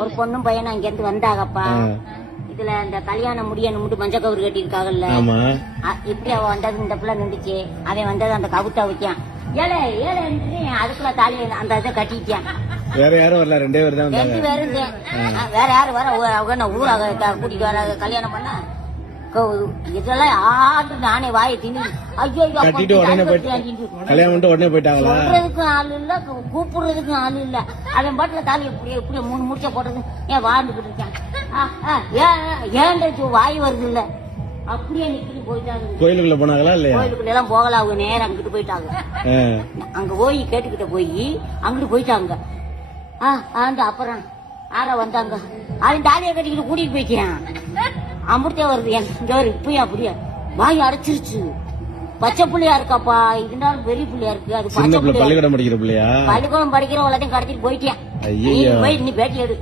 ஒரு பொண்ணும் பையனும் அங்க இருந்து வந்தாகப்பா. இதுல இந்த கல்யாணம் முடியணும் மட்டும் மஞ்சள் கவுரு கட்டி இருக்காங்கல்ல. இப்படி அவ வந்தது இந்த பிள்ளை நின்றுச்சு. அவன் வந்தது அந்த கவுட்டா வைக்கான். ஏழை ஏழை அதுக்குள்ள தாலி அந்த இதை கட்டிட்டான். வேற யாரும் வரல, 2 பேர் தான். 2 பேரும் வேற யாரும் வர அவங்க ஊராக கூட்டிட்டு வர கல்யாணம் பண்ண இதெல்லாம் ஆண்டு நானே வாயை தின்னு. ஐயோ கட்டிட்டு உடனே போயிட்டு கல்யாணம் பண்ணிட்டு உடனே போயிட்டாங்களா? சொல்றதுக்கும் ஆள் இல்ல, கூப்பிடுறதுக்கும் ஆள் இல்ல. அவன் பாட்டுல தாலி இப்படி 3 முடிச்ச போட்டது ஏன் வாழ்ந்துகிட்டு இருக்கான். ஏன் வாய் வருது இல்ல, அப்படியே நிக்கிட்டு போயிட்டாங்க. கோயிலுக்குள்ள போனாங்களா இல்லையா? கோயிலுக்குள்ள எல்லாம் போகல, அவங்க நேரம் அங்கிட்டு போயிட்டாங்க. அங்க போய் கேட்டுக்கிட்ட போய் அங்கிட்டு போயிட்டாங்க. அப்புறம் ஆற வந்தாங்க. அவன் தாலியை கட்டிக்கிட்டு கூட்டிட்டு போய்க்கிறான். அமிர்தே வருது இப்பயா அப்படியா வாய் அடைச்சிருச்சு. பச்சை புள்ளையா இருக்காப்பா, இருந்தாலும் பெரிய புள்ளையா இருக்கு. அது பள்ளிக்கூடம் படிக்கிற பிள்ளையா? பள்ளிக்கூடம் படிக்கிற எல்லாத்தையும் கடத்திட்டு போயிட்டேன். நீ பேட்டி எடு.